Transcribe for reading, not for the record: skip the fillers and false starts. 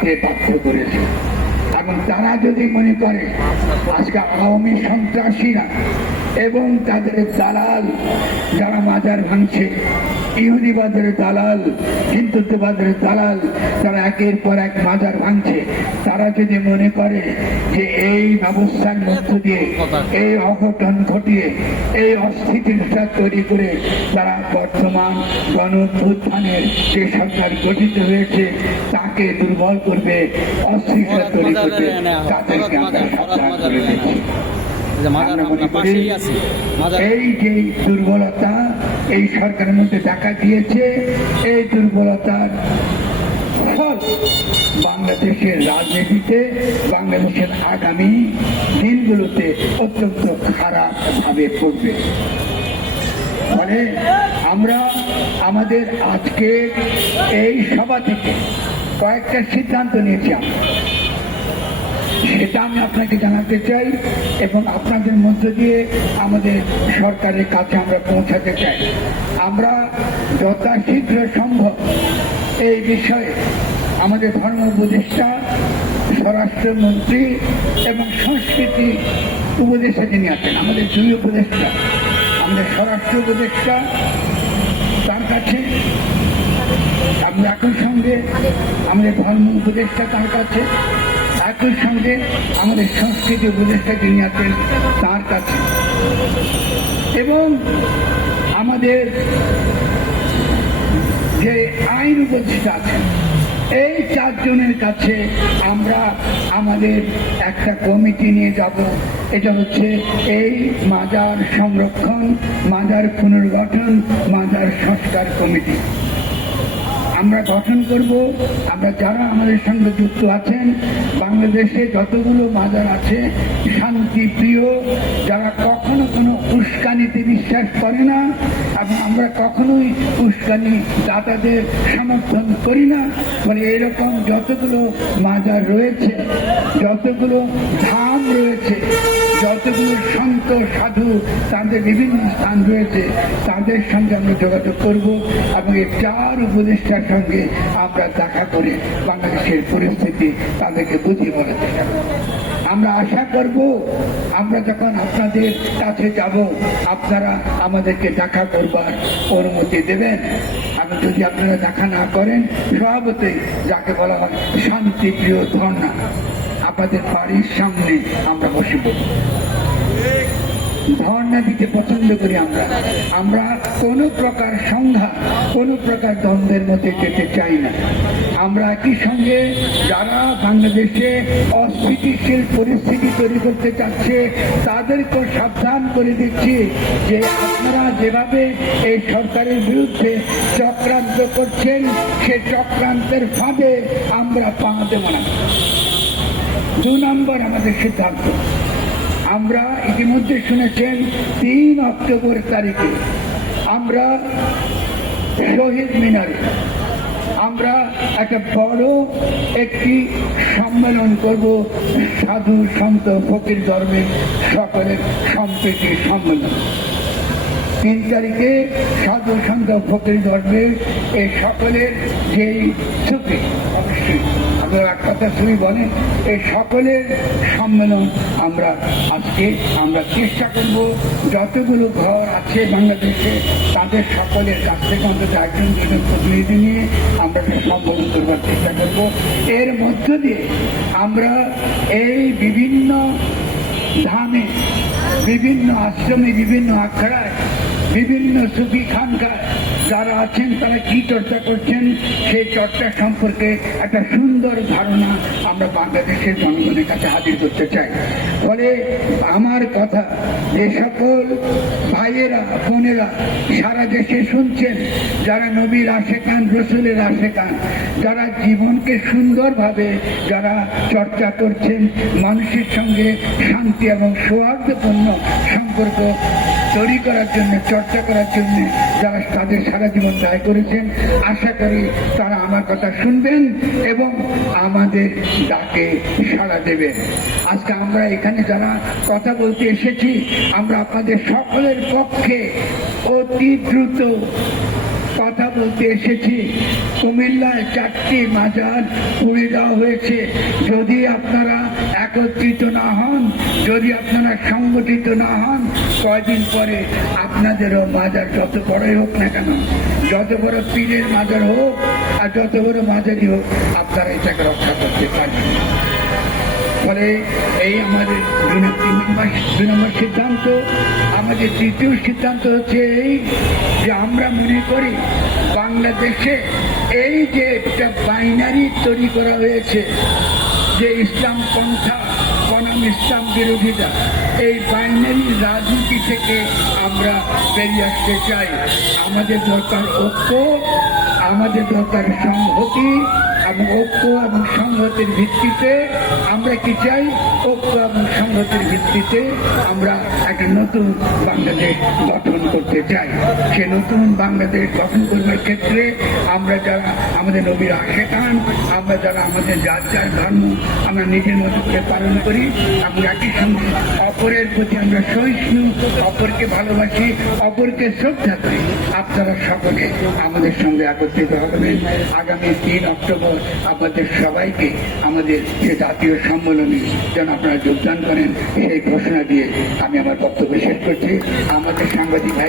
রাখতে বাধ্য করেছে। এবং তারা যদি মনে করে আজকে আওয়ামী সন্ত্রাসীরা এবং তাদের দালাল যারা মাজার ভাঙছে, ইহুদিবাদের দালাল, হিন্দুত্ববাদের দালাল, তারা একের পর এক মাজার ভাঙছে, তারা যদি মনে করে যে এই ব্যবস্থার মধ্য দিয়ে এই অঘটন ঘটিয়ে এই অস্থিতিশীলতা তৈরি করে তারা বর্তমান গণ-অভ্যুত্থানের যে সরকার গঠিত হয়েছে তাকে দুর্বল করবে, অস্থিতিশীলতা তৈরি করবে, তাদেরকে আমরা সাবধান করে দিচ্ছি। এই যে দুর্বলতা এই সরকারের মধ্যে দেখা দিয়েছে, এই দুর্বলতার ফল বাংলাদেশের রাজনীতিতে, বাংলাদেশের আগামী দিনগুলোতে অত্যন্ত খারাপ ভাবে পড়বে। ফলে আমরা আমাদের আজকে এই সভা থেকে কয়েকটা সিদ্ধান্ত নিয়েছি, সেটা আমি আপনাকে জানাতে চাই এবং আপনাদের মধ্য দিয়ে আমাদের সরকারের কাছে আমরা পৌঁছাতে চাই। আমরা যথাশীঘ্র সম্ভব এই বিষয়ে আমাদের ধর্ম উপদেষ্টা, স্বরাষ্ট্রমন্ত্রী এবং সংস্কৃতি উপদেষ্টা যিনি আছেন, আমাদের দুই উপদেষ্টা, আমাদের স্বরাষ্ট্র উপদেষ্টা তার কাছে, আমরা একই সঙ্গে আমাদের ধর্ম উপদেষ্টা তার কাছে, একই সঙ্গে আমাদের সংস্কৃতি উপদেষ্টা যিনি আছেন তার কাছে, এবং আমাদের যে আইন উপদেষ্টা আছেন, এই চারজনের কাছে আমরা আমাদের একটা কমিটি নিয়ে যাব। এটা হচ্ছে এই মাজার সংরক্ষণ, মাজার পুনর্গঠন, মাজার সংস্কার কমিটি আমরা গঠন করব। আমরা যারা আমাদের সঙ্গে যুক্ত আছেন, বাংলাদেশে যতগুলো মাজার আছে, শান্তি প্রিয়, যারা কখনো কোনো উস্কানিতে বিশ্বাস করে না, এবং আমরা কখনোই উস্কানি দাতাদের সমর্থন করি না, মানে এরকম যতগুলো মাজার রয়েছে, যতগুলো ধাম রয়েছে, যতগুলো সন্ত সাধু তাদের বিভিন্ন স্থান রয়েছে, তাদের সঙ্গে আমরা যোগাযোগ করব এবং এই চার উপদেষ্টার সঙ্গে আমরা দেখা করে বাংলাদেশের পরিস্থিতি তাদেরকে বুঝিয়ে বলার চেষ্টা করব। আমরা আশা করব আমরা যখন আপনাদের কাছে যাব আপনারা আমাদেরকে দেখা করবার অনুমতি দেবেন, এবং যদি আপনারা দেখা না করেন, স্বভাবতই যাকে বলা হয় শান্তিপ্রিয় ধর্ণা, আপনাদের বাড়ির সামনে আমরা বসে পড়ব। ধর্ণা দিতে পছন্দ করি আমরা কোনো প্রকার সংঘাত, কোনো প্রকার দ্বন্দ্বের মধ্যে যেতে চাই না। আমরা একই সঙ্গে যারা বাংলাদেশে অস্থিতিশীল পরিস্থিতি তৈরি করতে চাচ্ছে তাদেরকে সাবধান করে দিচ্ছি যে আপনারা যেভাবে এই সরকারের বিরুদ্ধে চক্রান্ত করছেন, সে চক্রান্তের ফাঁদে আমরা পা দেব না। 2 নম্বর আমাদের সিদ্ধান্ত, আমরা ইতিমধ্যে শুনেছেন 3 অক্টোবর তারিখে আমরা শহীদ মিনারে আমরা একটা বড় একটি সম্মেলন করব, সাধু সন্ত ফকির ধর্মের সকলের সম্প্রীতির সম্মেলন। 3 তারিখে সাধু সন্ত ফকির ধর্মের এই সকলের যেই ছুটি, অবশ্যই আপনারা এক কথা শুনি বলেন, এই সকলের সম্মেলন আমরা আজকে আমরা চেষ্টা করব যতগুলো ঘর আছে বাংলাদেশে তাদের সকলের কাছ থেকে অন্তত 1-2জন প্রতিনিধি নিয়ে আমরা সম্বোধন করবার চেষ্টা করব। এর মধ্য দিয়ে আমরা এই বিভিন্ন ধামে, বিভিন্ন আশ্রমে, বিভিন্ন আখড়ায়, বিভিন্ন সুফি খানকায় যারা আছেন তারা কি চর্চা করছেন সেই চর্চা সম্পর্কে একটা সুন্দর ধারণা আমরা বাংলাদেশের জনগণের কাছে হাজির করতে চাই। ফলে আমার কথা যে সকল ভাইয়েরা বোনেরা সারা দেশে শুনছেন, যারা নবীর আশেকান, রসুলের আশেকান, যারা জীবনকে সুন্দরভাবে যারা চর্চা করছেন, মানুষের সঙ্গে শান্তি এবং সৌহার্দ্যপূর্ণ সম্পর্ক তৈরি করার জন্য, চর্চা করার জন্য যারা তাদের সারা জীবন ব্যয় করেছেন, আশা করি তারা আমার কথা শুনবেন এবং আমাদের ডাকে সাড়া দেবেন। আজকে আমরা এখানে যারা কথা বলতে এসেছি, আমরা আপনাদের সকলের পক্ষে অতি দ্রুত কথা বলতে এসেছি। কুমিল্লায় 4টি মাজার পুড়ে দেওয়া হয়েছে। যদি আপনারা একত্রিত না হন, যদি আপনারা সংগঠিত না হন, কয়দিন পরে আপনাদেরও মাজার যত বড়ই হোক না কেন, যত বড় পীরের মাজার হোক আর যত বড় মাজারই হোক, আপনারা এটাকে রক্ষা করতে পারবেন না। ফলে এই আমাদের 2 নম্বর সিদ্ধান্ত। আমাদের 3য় সিদ্ধান্ত হচ্ছে এই যে আমরা মনে করি বাংলাদেশে এই যে একটা বাইনারি তৈরি করা হয়েছে, যে ইসলাম পন্থা বনাম ইসলাম বিরোধিতা, এই বাইনারি রাজনীতি থেকে আমরা বেরিয়ে আসতে চাই। আমাদের দরকার ঐক্য, আমাদের দরকার সংহতি, এবং ঐক্য এবং সংহতির ভিত্তিতে আমরা কি চাই? ঐক্য এবং সংহতির ভিত্তিতে আমরা একটা নতুন বাংলাদেশ গঠন করতে চাই। সে নতুন বাংলাদেশ গঠন করবার ক্ষেত্রে আমরা যারা আমাদের নবীর শেখান, আমরা যারা আমাদের যার যার ধর্ম আমরা নিজের মতো করে পালন করি, এবং একই সঙ্গে অপরের প্রতি আমরা সহিষ্ণু, অপরকে ভালোবাসি, অপরকে শ্রদ্ধা করি, আপনারা সকলে আমাদের সঙ্গে একত্রিত হবেন। আগামী 3 অক্টোবর আপনাদের সবাইকে আমাদের যে জাতীয় সম্মেলনে যেন আপনারা যোগদান করেন, সেই ঘোষণা দিয়ে আমি আমার বক্তব্য শেষ করছি। আমাদের সাংবাদিক ভাই